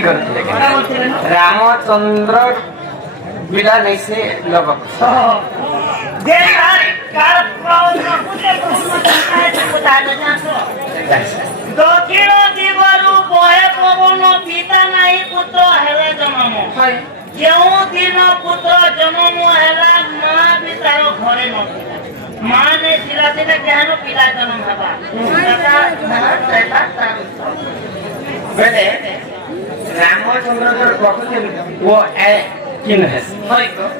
चोरी करते रामचंद्र बिला नहीं से लोग दक्षिण दिगरु बहे पवन पिता नाही पुत्र हेले जन्म ଯେଉଁ ଦିନ ପୁତ୍ର ଜନ୍ମ ହେଲା ମା ବି ତାର ଘରେ ନଥିଲା ମା ନେ ଥିଲା ଦିନେ କେହନ ପିଲା ଜନ୍ମ ହେବା बेले रामचंद्र जर प्रकृति वो है किन है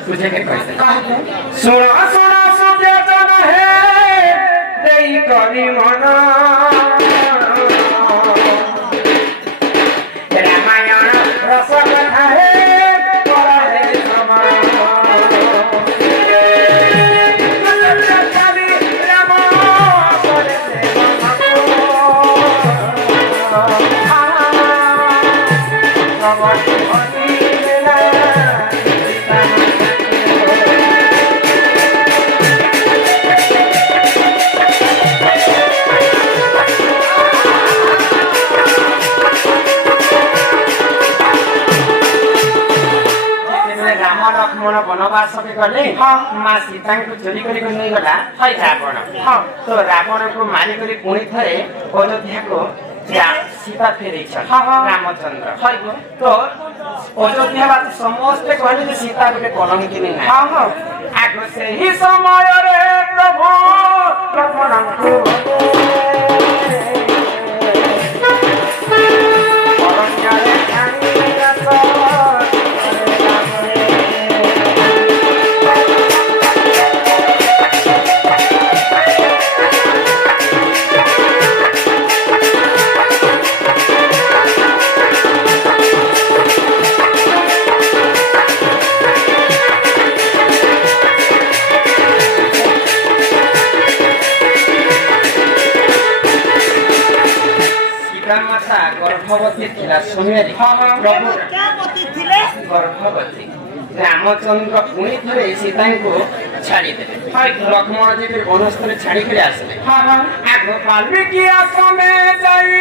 तुझे के कैसे सुना सुना सुजन है देई करी मना रामायण रस कथा है वनवास गले माँ सीता को चोरी कर नहीं गला रावण तो रावण को मारिक पुणी थे अयोध्या को सीता फेरी रामचंद्र तो अयोध्या समस्ते कहले सीता गोटे कलंकिनी आग से ही समय प्रभु गर्भवती गर्भवती रामचंद्र पुणी थे सीता को छाड़ी देते लक्ष्मण जी वनस्थल छाड़ी कर आसले आग वाल्मीकि आश्रम जाई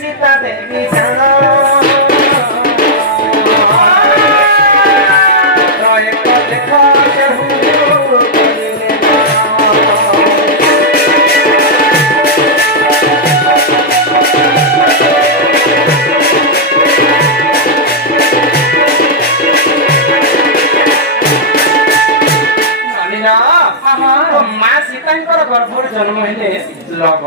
सीता देवी गर्भर जन्म हेले लव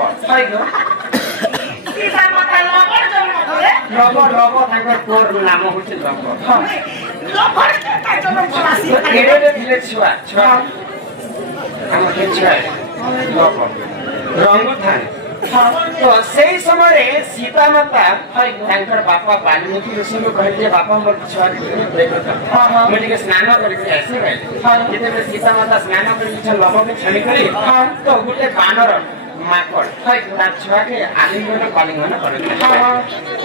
लव लव तोर नाम हूँ लव छुआ छुआ रंग था तो से समय सीता माता बापा वाल्मीकि ऋषि को कहले बापा मोर छुआ मुझे स्नान करके आसे कहले सीता माता स्नान करके लव के छाड़ी करी तो गोटे बानर माकड़ छुआ के आलिंगन पालिंगन कर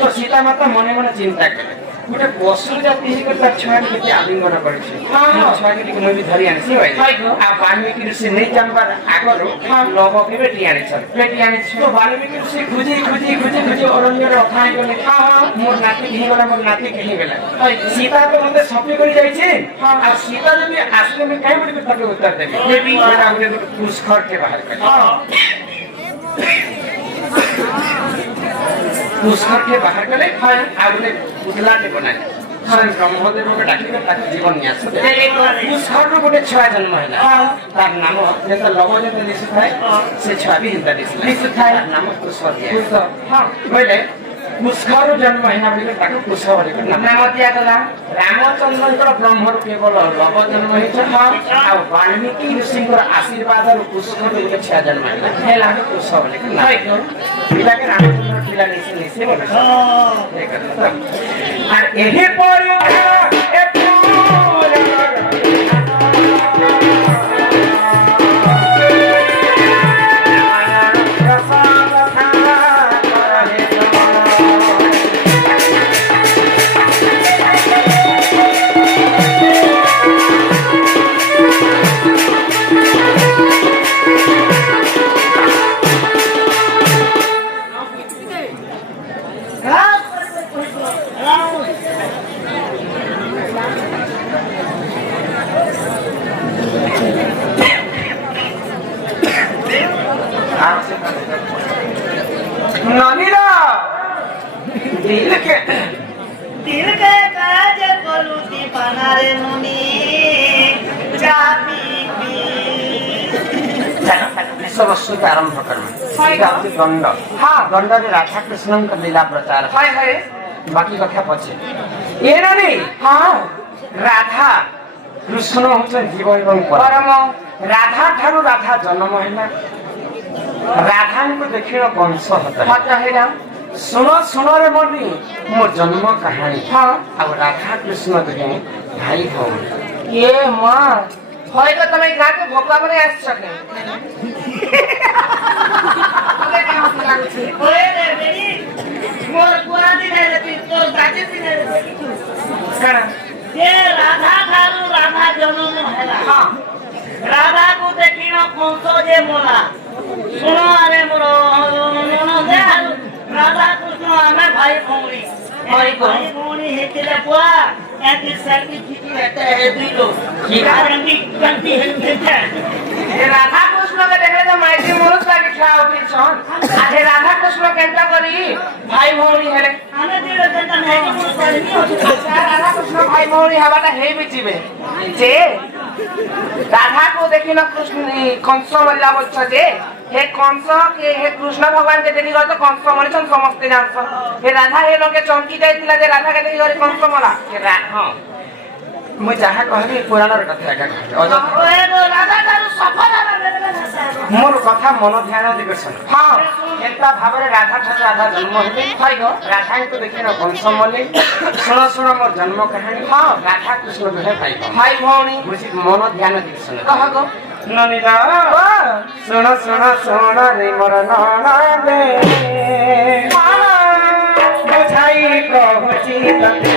तो सीता माता मने मने चिंता करे गोटे पशु जाति छुआ के आलिंगन कर छुआ के भी धरी आनी आ वाल्मीकि ऋषि नहीं जानबार आगर लव के बेटी आनी तो वाल्मीकि ऋषि खुजी खुजी खुजी खुजी अरण्य अथाई गले मोर नाती कहीं गला मोर नाती कहीं गला सीता तो मते सपने कर जाइछे आ सीता जब आश्रम में काहे बड़ी ताके उत्तर देबे देवी बेटा हमने पुष्कर के बाहर कर पुष्कर के बाहर गले आगले पुतला के बनाए ब्रह्मदेव को डाकी जीवन न्यास पुष्कर गोटे छुआ जन्म है तार नाम जेता लव जेता लिखि थाए से छुआ भी हिंदा लिखि थाए नाम पुष्कर बोले पुष्कर जन्म महीना बोले ताके पुष्कर बोले नाम दिया गला रामचंद्र ब्रह्म केवल लव जन्म है आ वाल्मीकि ऋषि आशीर्वाद और पुष्कर गोटे छुआ जन्म है पुष्कर बोले पिला के रामचंद्र पिला निसे बोले और एही पर ए फूल विषय वस्तु आरंभ कर दंड हाँ दंड राधा कृष्ण लीला प्रचार हाय हाय बाकी कथा पचे ये नहीं हाँ राधा कृष्ण होचन जीव एवं परम राधा ठारू राधा जन्म है राधा को देखिन कंस होता है सुनो सुनो रे मोदी मोर जन्म कहानी हाँ अब राधा कृष्ण देखे भाई भौणी ये माँ হয় তো তুমি গাকে ভোকলা করে আসছ কে ওকে কি হাসি লাগছে ওরে রে বেরি মোর কুয়া দিনে রে তুই তোর দাদি দিনে রে কারণ যে রাধা ঠারু রাধা জন্ম হেলা হ্যাঁ রাধা কো দেখিন কংস যে মোলা শুনো আরে মোর মন দে রাধা কৃষ্ণ আমি ভাই ভৌণী ভাই ভৌণী হেতিলে বুয়া এতি সার্টি ঠিকি এটা হে দিলো কি গারন্টি গারন্টি হেতে রাধা কৃষ্ণ কে দেখলে তো মাইটি মনুষ লাগে খাও কি ছন আরে রাধা কৃষ্ণ কেনটা করি ভাই ভৌণী হেলে আমি দিলে কেনটা মাইটি মনুষ লাগে নি হচ্ছে রাধা কৃষ্ণ ভাই ভৌণী হবাটা হেই বিচিবে যে राधा को देखी ना कृष्ण कंस मल्ला बोलछ जे हे कंस के हे कृष्ण भगवान के देखी तो कंस मनिछन समस्त जानस हे राधा हे लोग के चौंकी जाइतिला जे राधा के देखी कंस मला के हां मु जहा कहबी पुराण र कथा का ओए तो राधा तारू सफल मोर कथा मन ध्यान दिगसन हां एता भाबरे राधा ठाकुर राधा जन्म हेले भाई गो राधा को देखी ना कंस मले सुनो सुनो मोर जन्म कहानी हां राधा कृष्ण दुहे भाई भौणी मुझे मन ध्यान दिगसन कह गो ननिदा सुनो सुनो सुनो रे मोर नाना दे बुझाई प्रभु चितते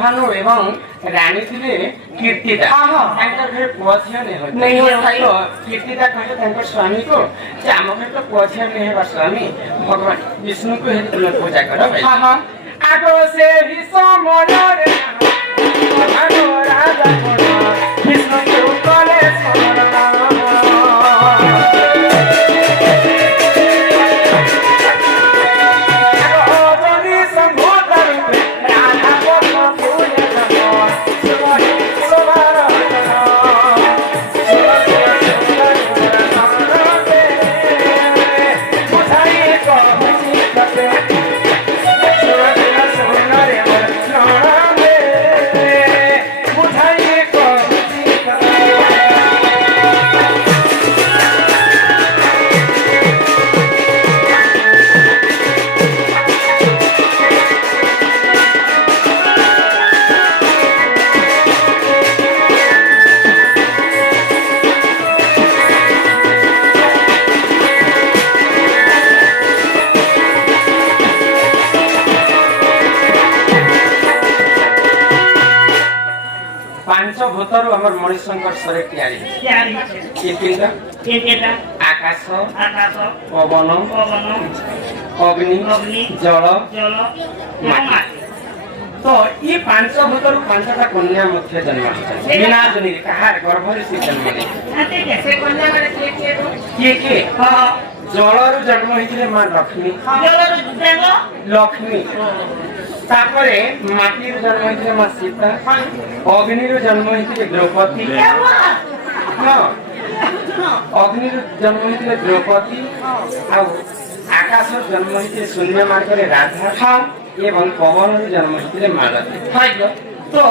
भानु एवं रानी थिले कीर्तिदा तांकर घर पुअथिया नहीं हो थाइलो कीर्तिदा कहले तांकर स्वामी को जे हम घर तो पुअथिया नहीं है स्वामी भगवान विष्णु को हे तुम पूजा करो भाई हां आगो से ही समोर रे भानु राजा कोना विष्णु को कले सोना भूतर हमर मणिशंकर सरे तैयारी केकेटा आकाश आकाश पवन पवन अग्नि अग्नि जल जल माटी तो ये पांच भूतर पांचटा कन्या मध्य जन्म बिना जनी कहार गर्भरे से जन्म ले कैसे कन्या माने के जलरु जन्म होइतिले मां लक्ष्मी जलरु देव लक्ष्मी তারপরে মাটির জন্ম হয়েছিল মা সীতা, অগ্নির জন্ম হয়েছিল দ্রৌপদী, হ্যাঁ অগ্নির জন্ম হয়েছিল দ্রৌপদী, ଆଉ ଆକାଶର ଜନ୍ମ ହେଇଥିଲେ ଶୂନ୍ୟ ମାର୍ଗରେ ରାଧା ଏବଂ ପବନର ଜନ୍ମ ହେଇଥିଲେ ମାଳତୀ। তো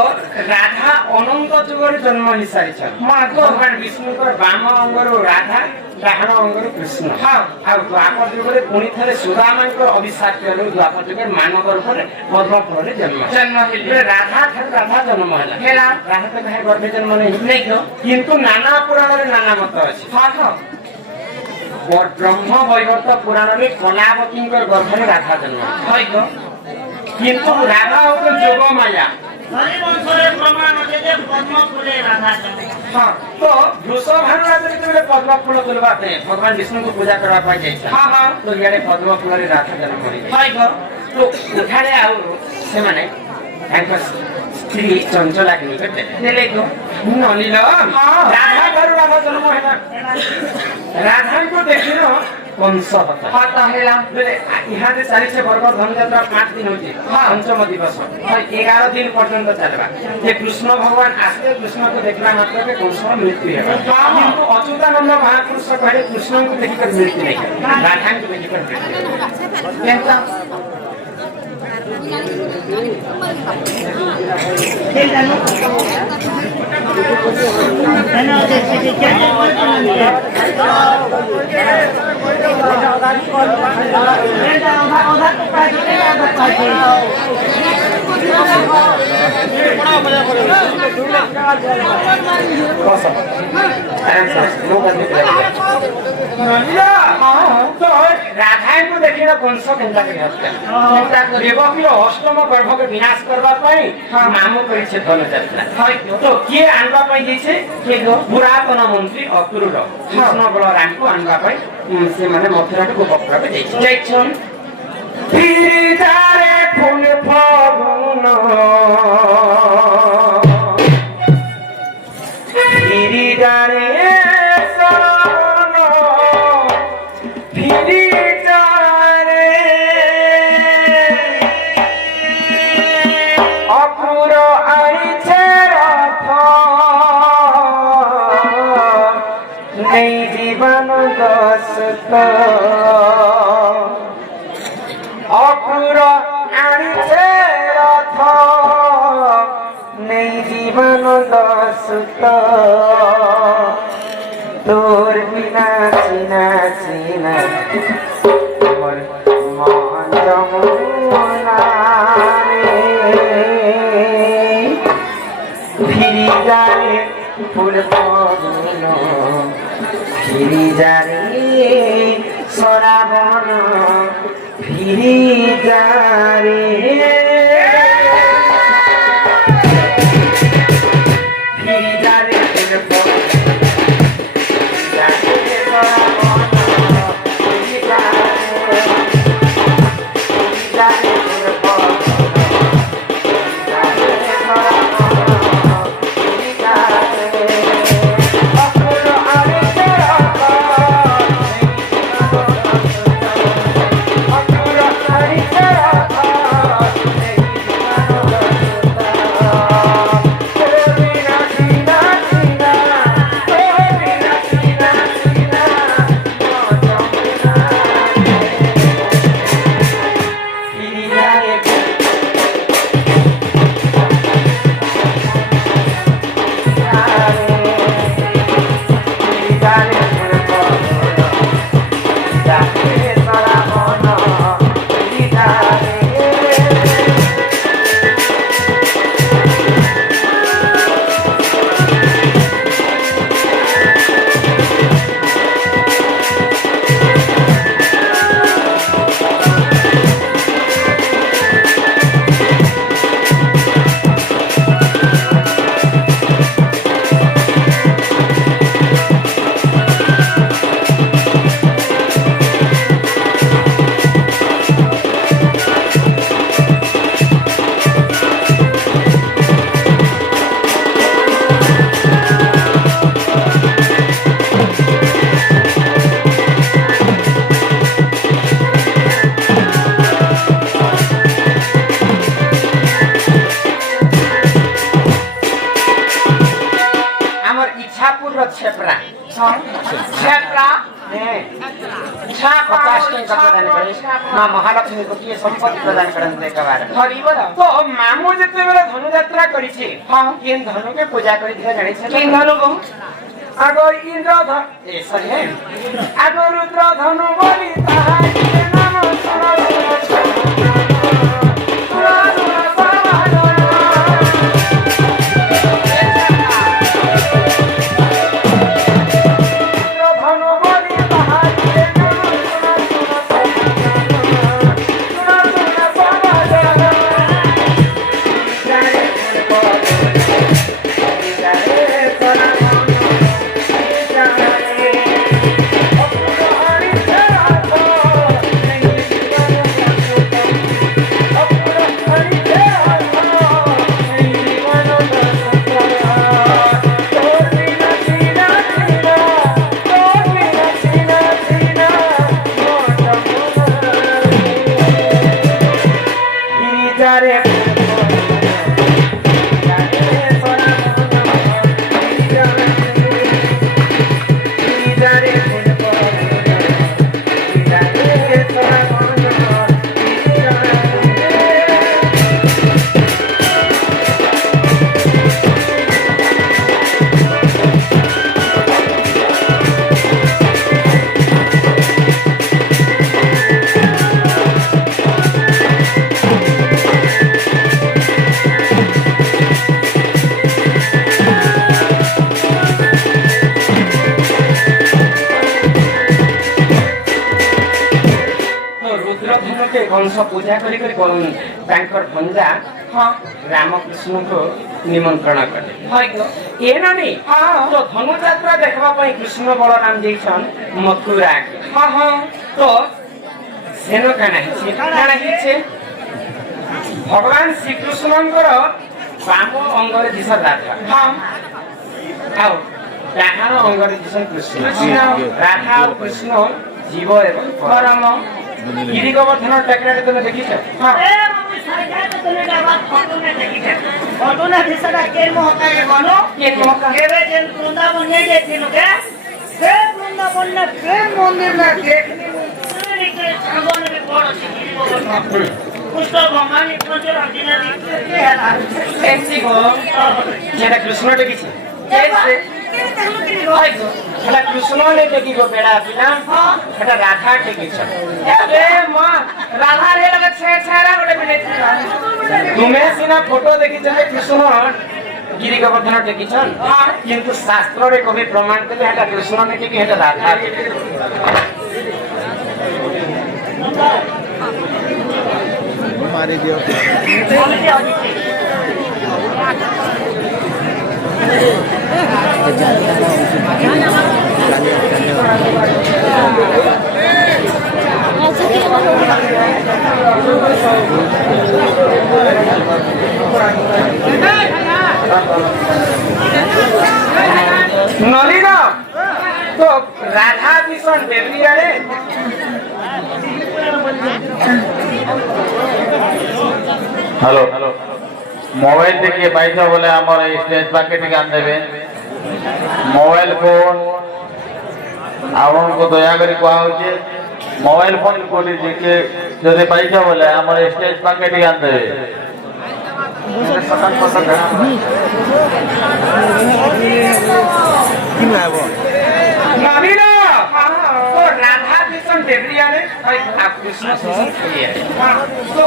রাধা ଅନନ୍ତ ଯୁଗରେ ଜନ୍ମ ହେଇସାରିଛନ୍ତି। ଭଗବାନ ବିଷ୍ଣୁଙ୍କର ବାମ ଅଙ୍ଗରୁ ରାଧା, ଡାହାଣ ଅଙ୍ଗରୁ କୃଷ୍ଣ। ଆଉ ଦ୍ୱାପର ଯୁଗରେ ପୁଣି ଥରେ ସୁଦାମାଙ୍କର ଅଭିଶାପ ହେଲୁ, ଦ୍ୱାପର ଯୁଗରେ ମାନବ ରୂପରେ ପଦ୍ମ ଫଳରେ ଜନ୍ମ ହେଲେ। ରାଧା ଠାରୁ ରାଧା ଜନ୍ମ ହେଲା। ରାଧା ତ କାହା ଗର୍ଭେ ଜନ୍ମ ନେଇ, କିନ୍ତୁ ନାନା ପୁରାଣରେ ନାନା ମତ ଅଛି। ବ୍ରହ୍ମ ବୈବର୍ତ ପୁରାଣରେ କଲାବତୀଙ୍କର ଗର୍ଭରେ ରାଧା ଜନ୍ମ, କିନ୍ତୁ ରାଧା ହଉଛି ଯୋଗ ମାୟା। হরিবংশরে প্রমাণ আছে যে পদ্ম ফুলে রাধা জন্ম। তো বৃষভানুরাজ যেତେବେଳେ ପଦ୍ମ ଫୁଲ ତୋଳିବା ପାଇଁ ଭଗବାନ ବିଷ୍ଣୁଙ୍କୁ ପୂଜା କରିବା ପାଇଁ ଯାଇଥିଲେ, ତ ଇଆଡେ ପଦ୍ମ ଫୁଲରେ ରାଧା ଜନ୍ମ କରିବେ। ତ ଏଠାରେ ଆଉ ସେମାନେ ତାଙ୍କ ସ୍ତ୍ରୀ ଚଞ୍ଚଳାଗ୍ନି ଦେଲେ ନଲିଲ ରାଧା ଠାରୁ ରାଧା ଜନ୍ମ ହେଲା। ରାଧାଙ୍କୁ ଦେଖିଲ କଂସ ହତା ହେଲା। ଇହାଦେ ଚାଲିছে ବର୍ଗ ଧନୁଯାତ୍ରା 5 ଦିନ ହଉଛି, ପଞ୍ଚମ ଦିବସ 11 ଦିନ ପର୍ଯ୍ୟନ୍ତ ଚାଲିବା। ଯେ କୃଷ୍ଣ ଭଗବାନ ଆସିଲେ, କୃଷ୍ଣକୁ ଦେଖିଲା ମାତ୍ରକେ କଂସର ମୃତ୍ୟୁ ହେବ। କିନ୍ତୁ ଅଚ୍ୟୁତାନନ୍ଦ ମହାପୁରୁଷ କହିଲେ କୃଷ୍ଣଙ୍କୁ ଦେଖିକରି ମୃତ୍ୟୁ ନାହିଁ, ରାଧାଙ୍କୁ ଦେଖିକରି ମୃତ୍ୟୁ। ରାଧାଙ୍କୁ ଦେଖିଲ କଂସ କେନ୍ତା କରି ହତ୍ୟା ଦେବକୀର ଅଷ୍ଟମ ଗର୍ଭକୁ ବିନାଶ କରିବା ପାଇଁ ମାମୁ କରିছে ଧନୁଯାତ୍ରା। ତ କିଏ ଆଣିବା ପାଇଁ ଯାଇছে? ପୁରାତନ ମନ୍ତ୍ରୀ ଅକ୍ରୁର କୃଷ୍ଣ ବଳରାମଙ୍କୁ ଆଣିବା ପାଇଁ ସେମାନେ ମଥୁରାକୁ ଗୋପପୁରକୁ ଯାଇଛନ୍। ଫିରିଦାରେ ଫୁଲ ଫଗୁନ ଫିରିଦାରେ ଶ୍ରାବଣ ফিরিদারে অপুর আনিছে রথ নেই জীবন দশত। অপুর আনিছে রথ নেই জীবন দশত। তোর বিনা চিনা চিনা মোর মন যমুনা ফিরি যারে ফুল পবন ফিরি যারে শ্রাবণ ফিরি যারে ফিরি যারে ফুল পবন Oh ଛେପରା ଛେପରା ଛାପା 50 ଟଙ୍କା ପ୍ରଦାନ କରି ମା ମହାଲକ୍ଷ୍ମୀ ଗୋଟିଏ ସମ୍ପତ୍ତି ପ୍ରଦାନ କରନ୍ତି ଏକବାର ହରିବଲ ତ ମାମୁ ଯେତେବେଳେ ଧନୁଯାତ୍ରା କରିଛି କେନ୍ ଧନୁକେ ପୂଜା କରିଥିଲେ ଜାଣିଛ କି ଧନୁ ଆଗ ଇନ୍ଦ୍ର ଆଗ ରୁଦ୍ର ଧନୁ ବୋଲି ତାହା ନାମ ଶୁଣ କଂସ ପୂଜା କରି ତାଙ୍କର ଭଞ୍ଜା ରାମକୃଷ୍ଣଙ୍କୁ ନିମନ୍ତ୍ରଣ କଲେ ଏ ନାନୀ ତ ଧନୁଯାତ୍ରା ଦେଖିବା ପାଇଁ କୃଷ୍ଣ ବଳରାମ ଯାଇଛନ୍ ମଥୁରା ତ ସେନ କାଣା ହେଇছে ଭଗବାନ ଶ୍ରୀକୃଷ୍ଣଙ୍କର ବାମ ଅଙ୍ଗରେ ଦିଶ ରାଧା ଆଉ ଡାହାଣ ଅଙ୍ଗରେ ଦିଶ କୃଷ୍ଣ ରାଧା ଆଉ କୃଷ୍ଣ ଜୀବ ଏବଂ ପରମ গিরি গোবর্ধন টেকরাকে তুমি দেখিছো ফটো না দিছটা কে মহকারে বনো কেবে যেন বৃন্দাবন নিয়ে গেছিল কে সে বৃন্দাবন না প্রেম মন্দির না দেখনি মুখে সাগরে বড় গিরি গোবর্ধন পুষ্ট ভগবান প্রচুর অর্জিনা দিতে হেলা এমসি গো যেটা কৃষ্ণ দেখিছে সেটা কৃষ্ণ নে দেখি গো বেড়া পিলা সেটা রাধা দেখিছে এ মা রাধা রে লাগে ছেড়া গোটে মিনিট তুমি সিনা ফটো দেখিছে কৃষ্ণ গিরি গোবর্ধন দেখিছন কিন্তু শাস্ত্রে কবি প্রমাণ কলে এটা কৃষ্ণ নে কি এটা রাধা मारी दियो नलिन तो राधा भीषण देवी आड़े हेलो मोबाइल देखिए पैसा बोले हमारे स्टेज पाके टिकान देवे मोबाइल फोन आपको दया करी कहा मोबाइल फोन खोली जे जदि पैसा बोले हमारे स्टेज पाके टिकान देवे नलिन तो राधा भीषण देवी आड़े कृष्ण भीषण तो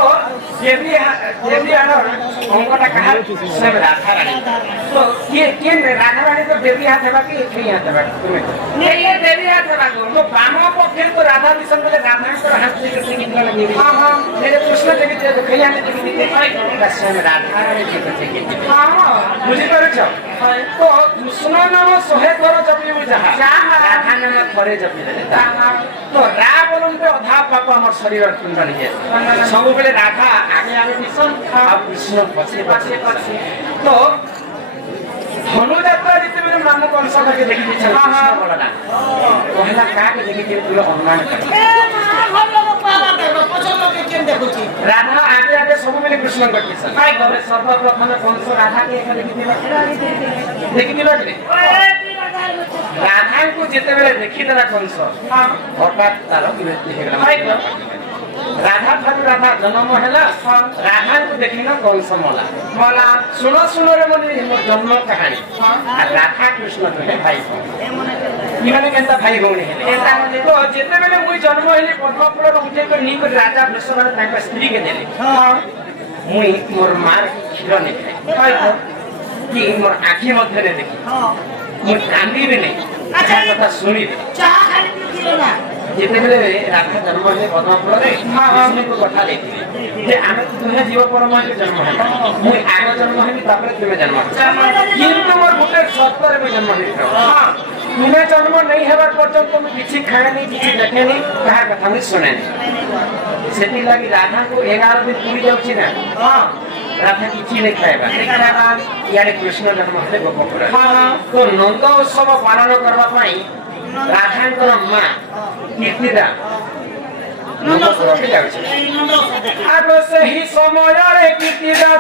देवी आड़र अंगटा कहा सब राधा रानी तो ये राधा रानी तो देवी हाथ है बाकी ये हाथ है बाकी तुम्हें नहीं ये देवी हाथ है बाकी तो बामा को फिर तो राधा भीषण बोले राधा को हाथ से कैसे कितना लगी हां मेरे कृष्ण देवी तो कहीं आने देवी नहीं सब राधा रानी के कैसे कितने हां बुझी पारे छ तो कृष्ण नाम सोहे करो जपली बुझा राधा नाम थरे जपली तो रा बोलूं तो अधा पाप हमर शरीर कुंडली है सब बेले राधा आगे आगे भीषण आ कृष्ण पछे पछे पछे तो धनुଯାତ୍ରା ଯେତେବେଳେ ନାମ କଂସ କରିके देखि छै कृष्ण बोलना कहला का के देखि के पूरा अनुमान कर ए महा हम लोग पावा कर पछन के केन देखुची राधा आगे आगे सब बेले कृष्ण करके छ काय गरे सर्वप्रथम कंस राधा के देखि दिला देखि दिला रे ए ती राधा ରାଧାଙ୍କୁ ଯେତେବେଳେ ଦେଖିଦେଲା କଂସ ହଠାତ୍ ତାର ବିରକ୍ତି ହେଇଗଲା। ରାଧା ଠାରୁ ରାଧା ଜନ୍ମ ହେଲା, ରାଧାଙ୍କୁ ଦେଖିନ କଂସ ମଲା। ଶୁଣ ଶୁଣରେ ମୋର ଜନ୍ମ କାହାଣୀ। ରାଧା କୃଷ୍ଣ କହିଲେ ଭାଇ ଇମାନେ କେନ୍ତା ଭାଇ ଭଉଣୀ ହେଲେ। ତ ଯେତେବେଳେ ମୁଇଁ ଜନ୍ମ ହେଲି ପଦ୍ମଫୁଲର ଉଠେଇ କରି ନେଇକରି ରାଜା ବୃଷଭାର ତାଙ୍କ ସ୍ତ୍ରୀକେ ଦେଲେ, ମୁଇଁ ମୋର ମାର କ୍ଷୀର ନେଇ ଖାଇ କି ମୋର ଆଖି ମଧ୍ୟରେ ଦେଖି ମୁଁ କାନ୍ଦିବି ନାହିଁ, ଯାହା କଥା ଶୁଣିବି। ଯେତେବେଳେ ରାଧା ଜନ୍ମ ହେଲେ ପଦ୍ମଫୁଲରେ ବିଷ୍ଣୁଙ୍କୁ କଥା ଦେଇଥିଲେ ଯେ ଆମେ ତୁମେ ଜୀବ ପରମାଣୁ ଜନ୍ମ ହେଲା, ମୁଁ ଆଗ ଜନ୍ମ ହେବି ତାପରେ ତୁମେ ଜନ୍ମ କିନ୍ତୁ ମୋର ଗୋଟେ ସର୍ତ୍ତରେ ମୁଁ ଜନ୍ମ ହେଇଥାଉ। ତୁମେ ଜନ୍ମ ନେଇ ହେବାର ପର୍ଯ୍ୟନ୍ତ ମୁଁ କିଛି ଖାଏନି, କିଛି ଦେଖେନି, କାହା କଥା ମୁଁ ଶୁଣେନି। ସେଥିଲାଗି ରାଧାଙ୍କୁ 11 ଦିନ ପୁରୀ ଯାଉଛି ନା, ରାଧା କିଛି ନେଇ ଖାଇବା। ଇଆଡେ କୃଷ୍ଣ ଜନ୍ମ ହେଲେ ଗୋପପୁର। ତ ନନ୍ଦ ଉତ୍ସବ ପାଳନ କରିବା ପାଇଁ ରାଧାଙ୍କର ମା କୀର୍ତ୍ତିଦା ନନ୍ଦପୁରକୁ ଯାଉଛି। ଆଗ ସେହି ସମୟରେ କୀର୍ତ୍ତିଦା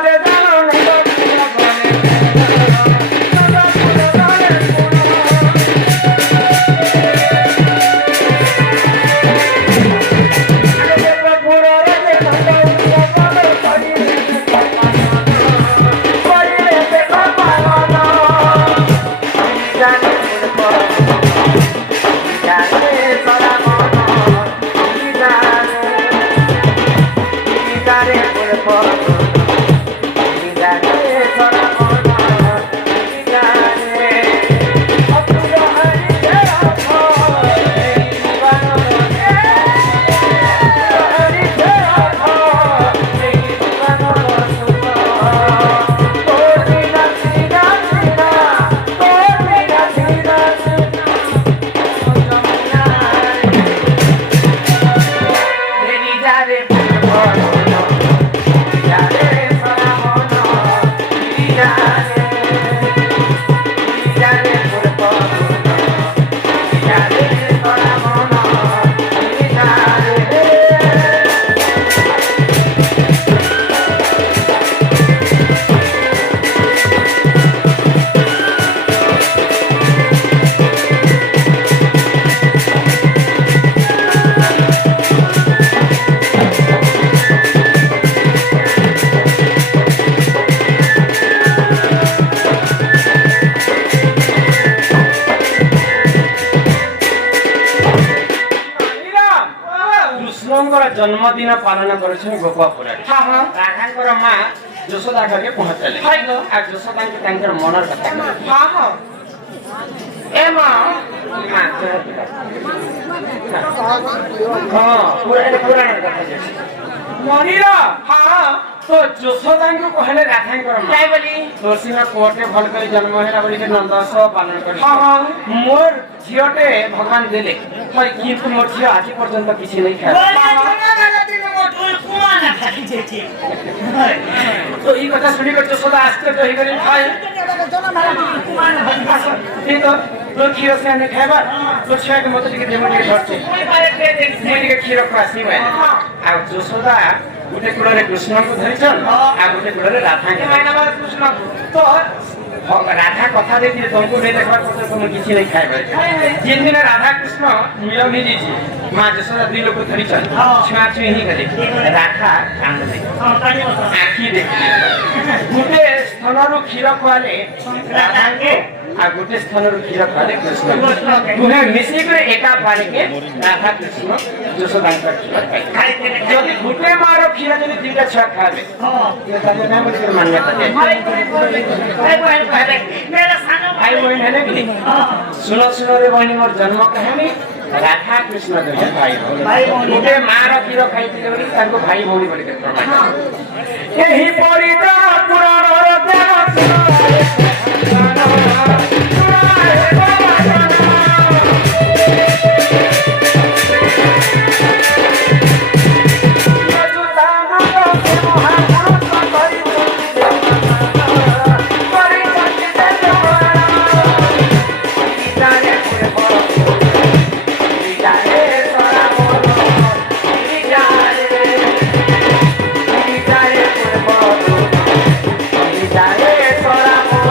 জন্মদিন পালন করেছেন গোপপুরে। রাধাঙ্কর মা যশোদা ঘরে পৌঁছলে আর যশোদাকে তাঙ্কর মনের কথা এ মা পুরাণের কথা মনিরা তো যশোদাঙ্কু কহলে রাধাঙ্কর মা তাই বলি তোরসিনা কোটে ভাল করে জন্ম হেলা বলি নন্দস পালন করে। মোর ঝিওটে ভগবান দেলে কিন্তু মোর ঝিও আজ পর্যন্ত কিছু নেই খায়। তো এই কথা শুনি করছো সদা আশ্চর্য হয়ে গেলেন। তোর କ୍ଷୀର ସେ ଆଣି ଖାଇବା, তোর ଛୁଆকে ମତେ ଟିକେ ଦେମ ଟିକେ ଧରছে, ମୁଁ ଟିକେ କ୍ଷୀର ଖୁଆସି ପାଇଲେ। ଆଉ ଯଶୋଦା ଗୋଟେ କୂଳରେ କୃଷ୍ଣଙ୍କୁ ଧରିଛନ୍ ଆଉ ଗୋଟେ କୂଳରେ ରାଧାଙ୍କୁ। ତ ରାଧା କଥା ଦେଇଥିଲେ ତମକୁ ନେଇ ଦେଖବାର ପର୍ଯ୍ୟନ୍ତ ମୁଁ କିଛି ନେଇ ଖାଇପାରେ। ଯେନ୍ ଦିନ ରାଧା କୃଷ୍ଣ ମିଳନ ହେଇଯାଇଛି ମା ଯଶୋଦା ଦୁଇ ଲୋକ ଧରିଛନ୍, ଛୁଆଁ ଛୁଇଁ ହେଇଗଲେ। ରାଧା କାନ୍ଦଲେ, ଆଖି ଦେଖିଲେ, ଗୋଟେ ସ୍ତନରୁ କ୍ଷୀର ଖୁଆଲେ ରାଧାଙ୍କୁ আর গোটে স্থানের ক্ষীর খালে কৃষ্ণ দুহে মিশিকি একা পানিকে রাধা কৃষ্ণ যশোদাঙ্কর ক্ষীর খাই। যদি গোটে মার ক্ষীর যদি দুইটা ছুয়া খাবে তাহলে নাম মান্যতা দেয়। ভাই বহিন হেলে কি শুনো শুনো রে বহিনী মোর জন্ম কাহিনী রাধা কৃষ্ণ দুহে ভাই গোটে মার ক্ষীর খাইছিলে বলি তাকে ভাই ভৌণী বলি প্রমাণ। এই পরিতা পুরাণর Sola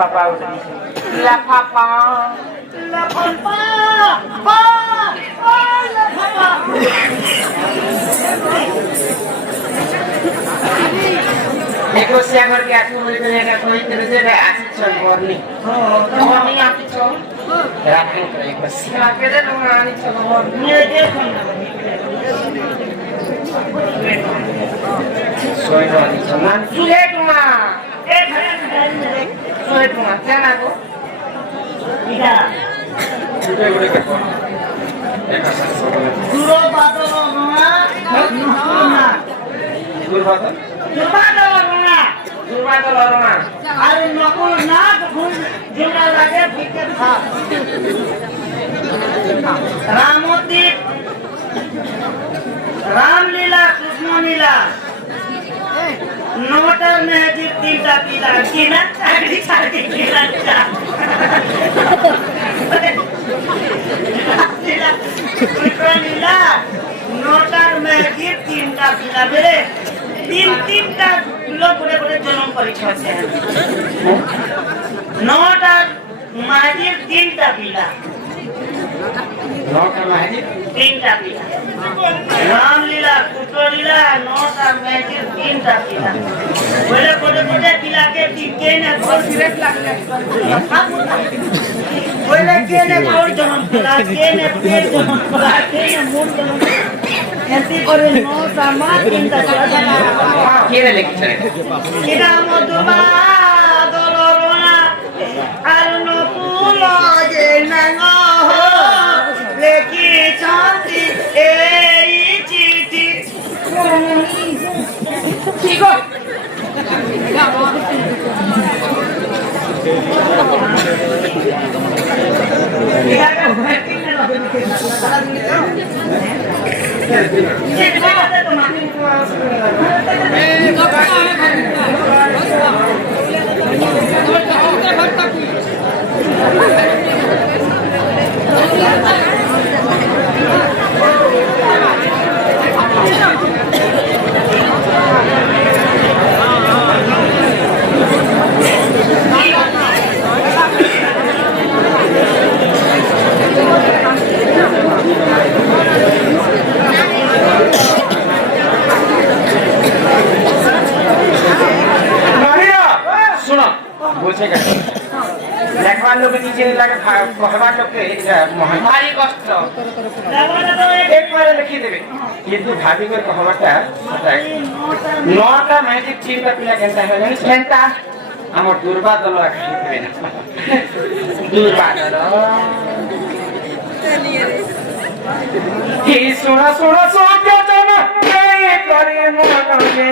লাফাপা উঠে লাফাপা লাফাপা পা পা লাফাপা देखो श्यामर के आंखों में मेरा कोई तरह से आंसू चल मरनी तो मम्मी आती चो राखी तो एक बस राखी दे तुम आनी चलो ये देखो सोई तो आनी चलो ना सुहे तुम्हारा एक है सोई तुम्हारा क्या ना को इधर छुटे बड़े के कौन देखा सब दूरो बादल ना ना दूर बात दुर्बादल ना दुर्बादल और ना अरे नकुल ना फूल जिला लगे पीछे था रामोदीप रामलीला कृष्ण लीला नोटर में जी तीनटा पीला कीना चाकरी चाकरी कीना लीला कृष्ण लीला नोटर में जी तीनटा पीला मेरे तीनटा लोग बड़े जन्म परीक्षा से हैं नोटा महाजीर तीनटा पीला नौकर महाजी तीनटा पीला रामलीला कुटोलीला नोटा महाजीर तीनटा पीला बड़े पीला के टीके ने गोल सिरेट लगले बोले के ने गोल जन्म पीला के ने पेट जन्म पीला के ने मुंड जन्म ऐसी करे नोटा मा तीनटा पीला quiere le quiere Kiramo duba dolorona arno pulo jenango leki chanti ei chiti chico देखवार लोग नीचे लगे कहवार लोग के भारी कष्ट एक बार लिखी देवे কিন্তু ভাবি করে कहवाटा নটা ম্যাজিক চিন্তা পিলা কেনটা হয় জানিস কেনটা আমার দুর্বাদল খাইবে না দুর্বাদল কি সোনা সোনা সোনা জানা এই করে মনে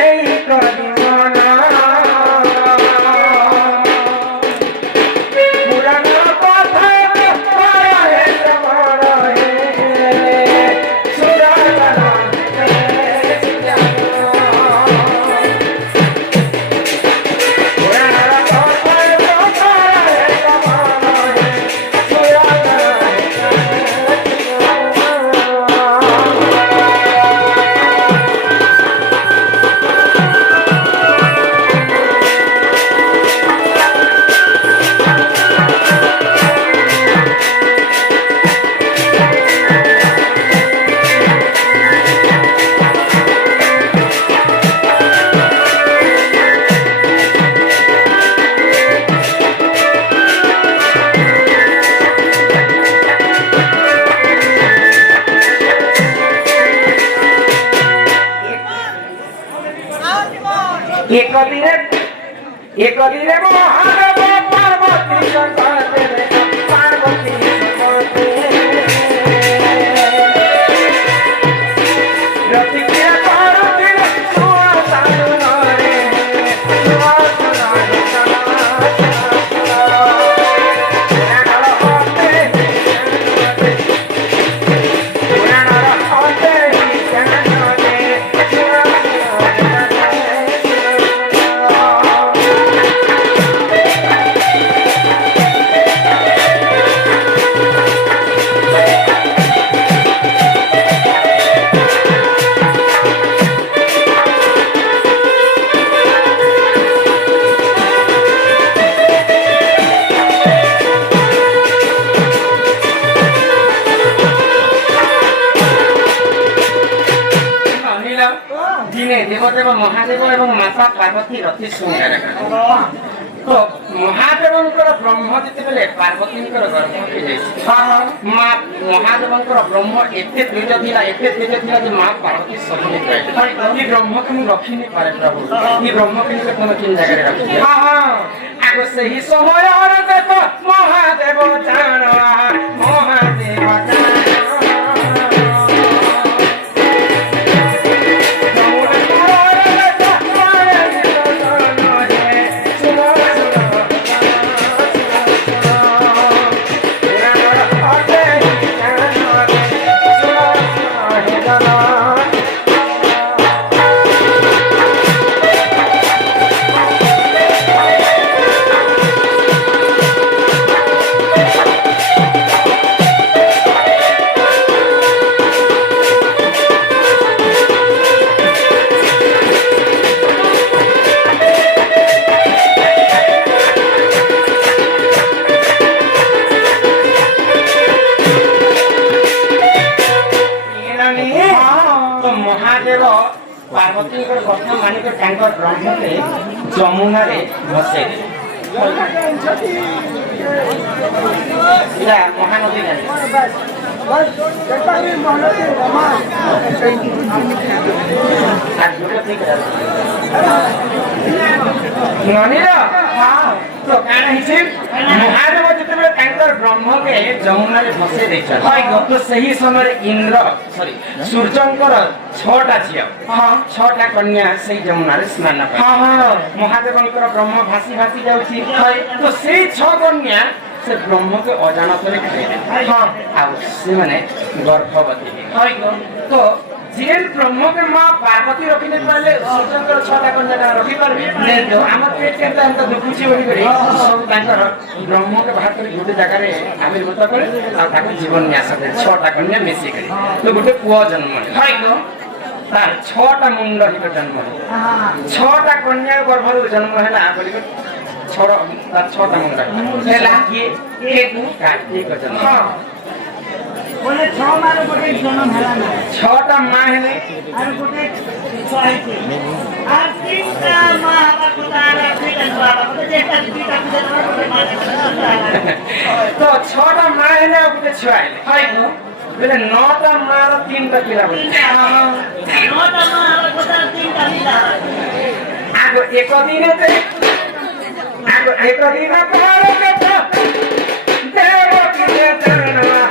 এই করে মনে एक दिने महादेव पार्वती शंकर पार्वती रति के पार्वती सुआ सानुरे सुआ सुनारे ଦେବଦେବ ମହାଦେବ ଏବଂ ମାତା ପାର୍ବତୀ ଅତି ସୁନ୍ଦର। ତ ମହାଦେବଙ୍କର ବ୍ରହ୍ମ ଯେତେବେଳେ ପାର୍ବତୀଙ୍କର ଗର୍ଭବତୀ ଯାଇଛି, ମହାଦେବଙ୍କର ବ୍ରହ୍ମ ଏତେ ତେଜ ଥିଲା ଯେ ମା ପାର୍ବତୀ ସହିନି କହିଲେ ଏ ବ୍ରହ୍ମକୁ ମୁଁ ରଖିନି ପାରେ ପ୍ରଭୁ, ଏ ବ୍ରହ୍ମକୁ ତମେ କେଉଁ ଜାଗାରେ ରଖିଛ? ଆଗ ସେହି ସମୟରେ ଦେଖ ମହାଦେବ ଜାଣ ମହାଦେବ ଜାଣ ପାର୍ବତୀଙ୍କର କଥା ମାନିକ ତାଙ୍କର ବ୍ରହ୍ମରେ ଯମୁନାରେ ଭସେଇ ମହାନଦୀ ମହାଦେବ ଯେତେବେଳେ ତାଙ୍କର ବ୍ରହ୍ମକେ ଯମୁନାରେ ଭସେଇ ଦେଇଛନ୍ତି, ସେହି ସମୟରେ ସୂର୍ଯ୍ୟଙ୍କର 6ଟା ଝିଅ 6ଟା କନ୍ୟା ସେଇ ଯମୁନାରେ ସ୍ନାନ କଲେ। ମହାଦେବଙ୍କର ବ୍ରହ୍ମ ଭାସି ଭାସି ଯାଉଛି, ତ ସେଇ 6 କନ୍ୟା ସେ ବ୍ରହ୍ମকে ଅଜାଣତରେ ଖାଇଲେ ଆଉ ସେମାନେ ଗର୍ଭବତୀ। ତ যে ব্রহ্মকে মা পার্বতী রখিতে পারলে সূর্যଙ୍କର 6টা কন্যা রখি পারবি আমার পেট কেনতা এত দুখুছি বলি করে সব তাଙ୍କର ব্রহ্মকে বাহার করে গোটে জায়গায় আবির্ভূত করে আর তাকে জীবন ন্যাস করে 6টা কন্যা মিশি করে তো গোটে পুଅ জন্ম তার 6টা মুন্ড হিতে জন্ম 6টা কন্যা গর্ভରୁ জন্ম ହେଲା বলি তার 6টা মুন্ড ହେଲା কিଏ কেতু কার্তিক জন্ম बोले 6 मारे गोटे जन्म हला ना 6टा मां हेले और गोटे छाइते और 3टा मां हला कोतारा ठीक है बाबा तो जेटा दीटा पूजा गोटे मां तो 6टा मां हेले और गोटे छुआ हेले हाय को बोले 9टा मां और 3टा पिला बोले 9टा मां हला कोतारा 3टा पिला आगो एक दिन पर कथा देव की चरणवा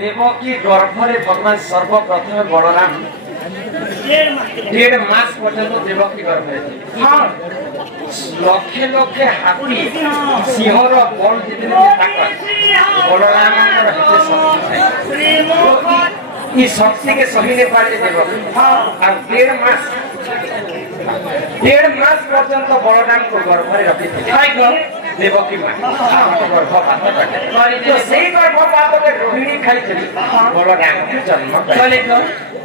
देवकी गर्भरे भगवान सर्वप्रथम बलराम 1.5 मास पर्यंत देवकी गर्भरे लक्षे लक्षे हाथी सिंहर बल जितने बलराम शक्ति के सही नहीं पारे देवकी और 1.5 मास पर्यंत बलराम को गर्भरे रखी देवकी माँ गर्भपात तो से गर्भपात रोहिणी खाई बलराम के जन्म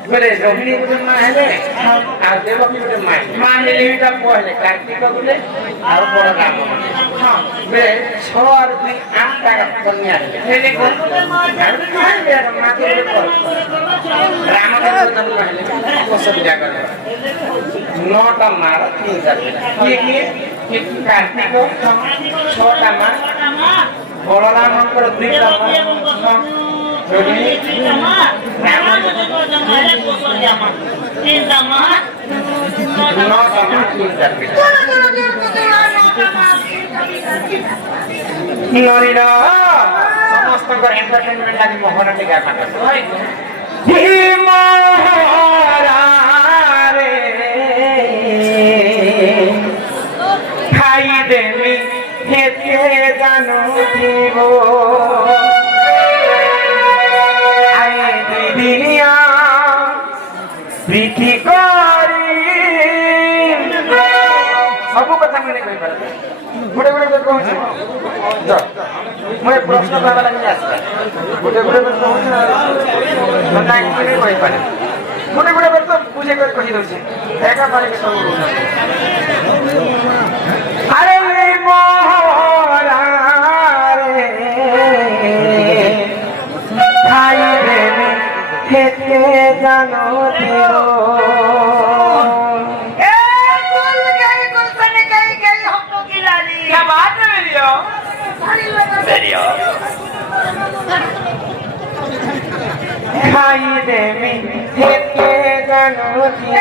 बोले रोहिणी गोटे माँ हेले आ देवकी गोटे माँ हेले दुईटा पुआ हेले कार्तिक बोले और बलराम बोले 6 और 2 8टा कन्या हेले रामचंद्र जन्म हेले कौशल्या करे 9टा माँ 3टा किए कार्तिक 6टा माँ बलराम 2टा माँ रोहिणी समस्त एंटरटेनमेंट लगी मोहन टीका ভীমহারারে খাই দেমি হেতে জানো দিব আয়ে দিদিয়া বিক্রি করি ସବୁ କଥା ମନେ କହିପାରିବେ ଗୋଟେ ଗୋଟେ କହୁଛି ମୁଁ ଏ ପ୍ରଶ୍ନ କହିବା ଲାଗି ଆସିଲା ଗୋଟେ କହୁଛି ନା କହିପାରେ ଗୋଟେ ତ ବୁଝେଇ କରି କହିଦେଉଛି ଏକା ପାରିବେ ସବୁ ଆରେ ମହାରାରେ ଖାଇଦେବି କେତେ ଜାনো क्या बात है मेरी खाई दे मीठे के गानों की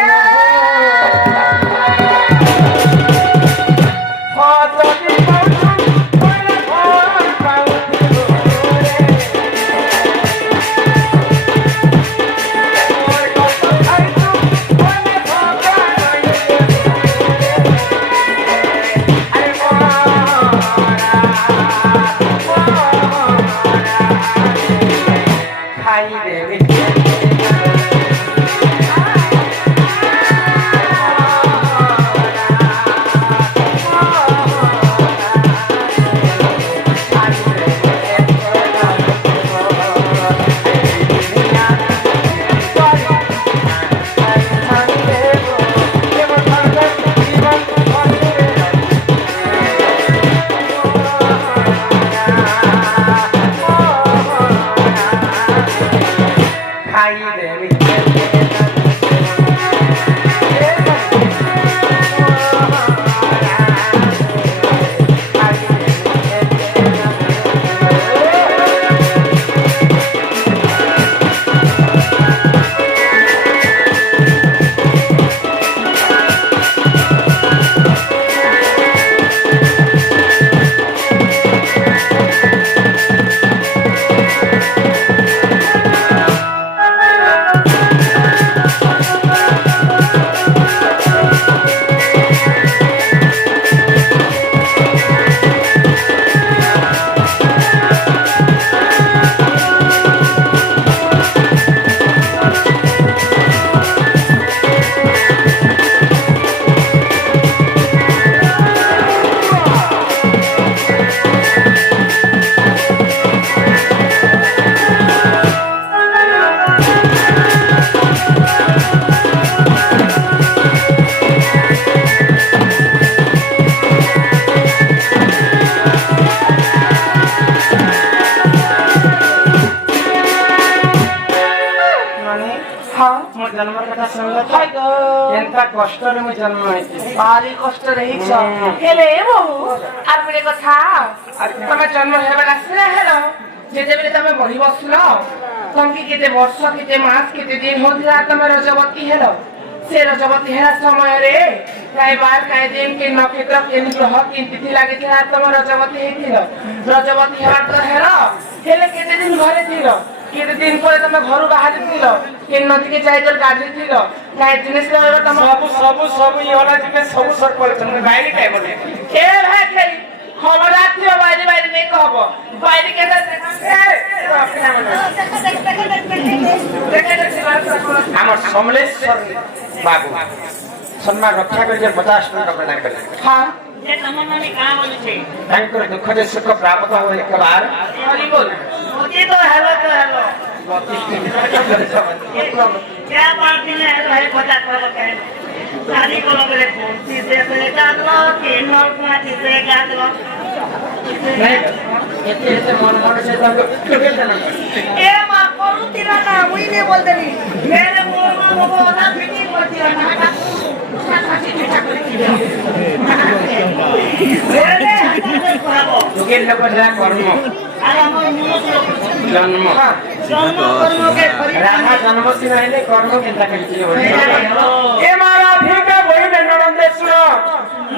କଷ୍ଟରେ ମୁଁ ଜନ୍ମ ହେଇଛି ଭାରି କଷ୍ଟରେ ହେଇଛ ହେଲେ ବହୁ ଆଉ ଗୋଟେ କଥା ତମେ ଜନ୍ମ ହେବାର ଆସିଲା ହେଲ ଯେତେବେଳେ ତମେ ବଢି ବସିଲ ତମକି କେତେ ବର୍ଷ କେତେ ମାସ କେତେ ଦିନ ହଉଥିଲା ତମେ ରଜବତୀ ହେଲ ସେ ରଜବତୀ ହେଲା ସମୟରେ କାଏ ବାର କାଏ ଦିନ କେ ନକ୍ଷତ୍ର କେନ୍ ଗ୍ରହ କେନ୍ ତିଥି ଲାଗିଥିଲା ତମ ରଜବତୀ ହେଇଥିଲ ରଜବତୀ ହେବାର ତ ହେଲ ହେଲେ କେତେ ଦିନ ଘରେ ଥିଲ କେତେ ଦିନ ପରେ ତମେ ଘରୁ ବାହାରିଥିଲ କେନ୍ ନଦୀକେ ଯାଇକରି ଗାଧେଇଥିଲ କାଏ ଜିନିଷ ତମ ସବୁ ଇଏ ହେଲା ଯେ ସବୁ ସର ପରେ ତମେ ଗାଇଲି କାଇ ବୋଲେ ଏ ଭାଇ ଖେଳି ଖବର ଆସିବ বাইরে বাইরে নেই কহব বাইরে কেটে আমার সমলেশ্বর বাবু সম্মান রক্ষা করে 50 মিনিট প্রদান করে হ্যাঁ ये तमाम माने का बोले छे ତାଙ୍କର ଦୁଃଖ ଯେ ସୁଖ ପ୍ରାପ୍ତ ହେବ ଏକବାର हरि बोल होती तो हेलो क्या बात नहीं है भाई पता करो के शादी को लोग ले फोन से गादलो के नल पाटी से गादलो ଏତେ ଏତେ ମନ ମନ ସେ ତାଙ୍କ ए मां କରୁଥିଲା ନା ମୁଇ ନେ ବୋଲଦେଲି मेरे मोर को ना फिटी करतिला ना যুগের লোক যারা কর্ম আর আমার মনুষ্য জন্ম জন্ম কর্ম के রাধা জন্ম দিন হইলে কর্ম কেনটা করতে হবে এ মারা ভিকা বই নন্দে শুনো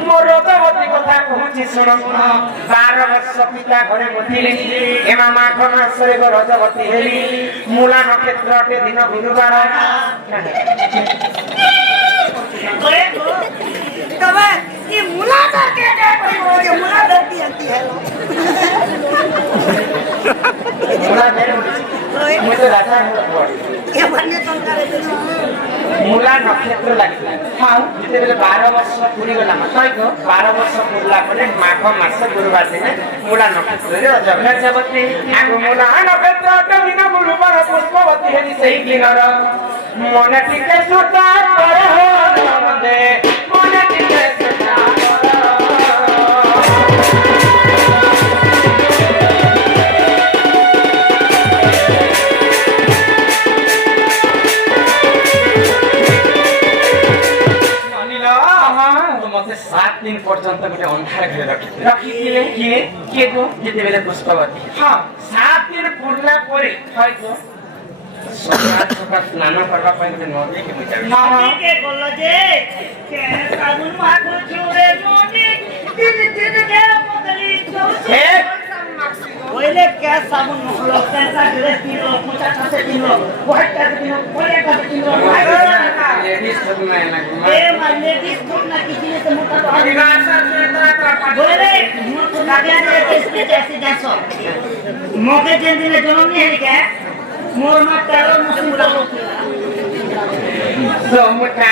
মোর রজবতী কথা কହୁছি শুন 12 বর্ষ পিতা ঘরে বধিলি এমা মাঘ মাসরে গো রজবতী হেলি মূলা নক্ষত্রটে দিন গুরুবার তবে ये मुला दर के ये मुला दर की आती है মূলা বের মই তো রাজা হল ये बनने तो करे মূলা নক্ষত্র লাগিলা হ্যাঁ যেতেবেলে 12 বর্ষ পুরি গলা মাত্র 12 বর্ষ পুরলা পরে মাঘ মাস গুরুবার দিনে মূলা নক্ষত্রে রজবতী আগু মূলা নক্ষত্র দিন গুরুবার পুষ্পবতী হেলি সেই দিনর মনে টিকে সুতা পরে হল দে মনে টিকে সুতা মতে 7 দিন পর্যন্ত গোটে অন্ধার ঘরে রাখিলে কিয়ে গো যেতেবেলে পুষ্পবতী হ্যাঁ 7 দিন পুরলা পরে হয়তো সকাল স্নান করবা পাই গোটে নদী কে মুই যাবি के बोलो जे के साबुन माखो छुरे मोनी दिन दिन के पगली चौसे ओइले के साबुन मखलो कैसा गिरे तीनो मुचा खासे तीनो व्हाइट का तीनो ओले का तीनो लेडीज सब में ना ए माने दिस तो ना किसी ने मुटा तो अधिवासा क्षेत्र का बोले मुर तो लागे ने इसके जैसे जैसो मोके जिन दिन जन्म नहीं है क्या मोर मा तारो मुसुरा Somuta.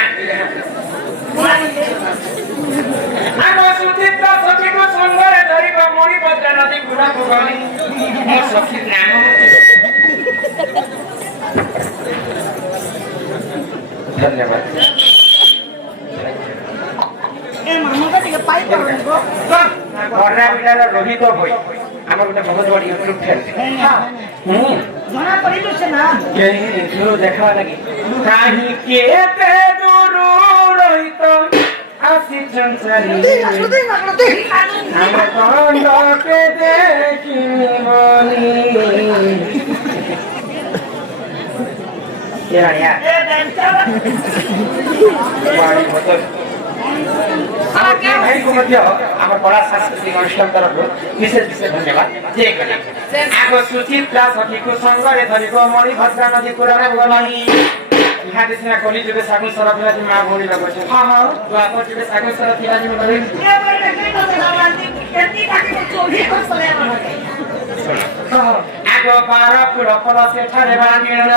Amo suchitra sachiko sundare dhariba mori bhadra nadi gura bhagani. Mo sakhi namo. धन्यवाद ए मामा का टिके पाई पड़ो गो घरना बिटार रोहित होई हमर गोटे बहुत बड़ी यूट्यूब चैनल हां जना पड़ी तो से ना के जो देखा लगी काहे केते दूर रोहित आसी संसारी हम कंड के देखी मनी क्या यार ए बेंचा वाणी होतो আমার কি ভাই মধ্যে আমার পড়া সাংস্কৃতিক অনুষ্ঠান তরফ বিশেষ বিশেষ ধন্যবাদ যে কলে আগো সুচিত্রা সখীকু সঙ্গরে ধরিব মণি ভদ্রা নদী কুড়ারে বলনি ইহাতে সিনা কলি যুগে সাগর সরফিলা জি মা ভরি লাগছে হ্যাঁ হ্যাঁ তো আপন যুগে সাগর সরফিলা জি বলেন ए बोले के तो से ना खेती का के चोरी कर सले আগো 12 ফুল ফল সেঠারে বানিল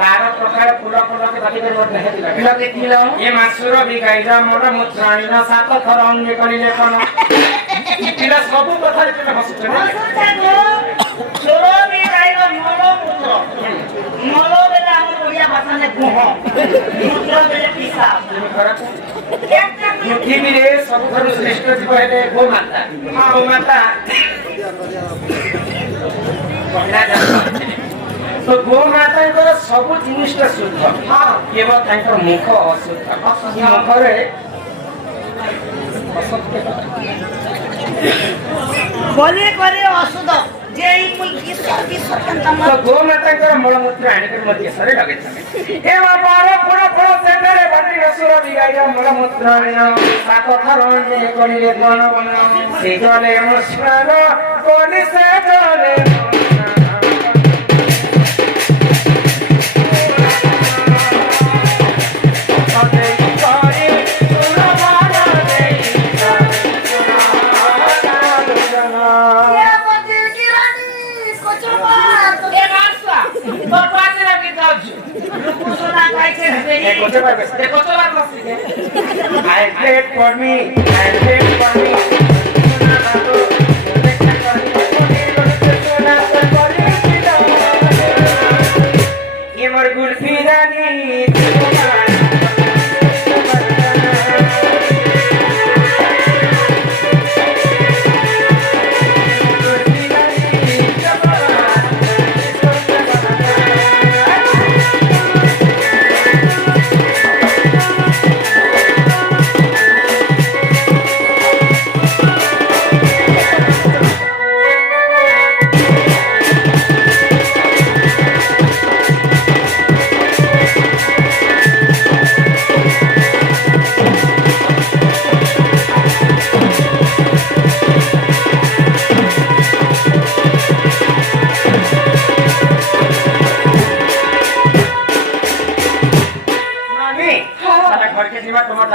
12 প্রকার ফুল ফলকে বাটিতে মধ্যে হেদিল লগে দিল এ মাসুর বিগাইরা মন মুত্রাণীন সাত থর অঙ্গে করিলে কোন ইলা সবু কথা এখানে হসছে না सोचा गो छोरो भी गाइलो मोलो पुत्र मोलो बेला हम ओडिया भाषा में गुह पुत्र बेले पिसा পৃথিবীরে সবথরু শ্রেষ্ঠ জীব হেলে গোমাতা গোমাতা তো গোমাতাଙ୍କର ସବୁ ଜିନିଷଟା ଶୁଦ୍ଧ କେବଳ ତାଙ୍କର ମୁଖ ଅଶୁଦ୍ଧ ମୁଖରେ बोले करे असुद जे ईश्वर ईश्वर के ତ तमा ଗୋମାତାଙ୍କର ମଳମୂତ୍ର ଆଣିକରି ମୋ ଦେଶରେ ଲଗେଇଛନ୍ତି ଏ ବାବାର ପୁର ଫଳ ସେଠାରେ ବାଟି ରସୁର ବିଗାଇର ମଳମୂତ୍ର ସାତ ଥର କରିଲେ ଗଣ ସେ ଜଲେ ମୁସ୍କାର କଲି ସେ ଜଲେ I played for me. ये मोर गुल्फी रानी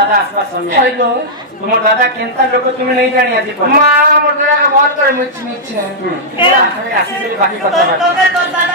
दादा आसवा समय হইল तुम दादा केंता लोग तुम्हें नहीं जानी आती पर মা মোর দাদাকে বহুত করে মিছে মিছে आसी बाकी पता তোকে তোর দাদা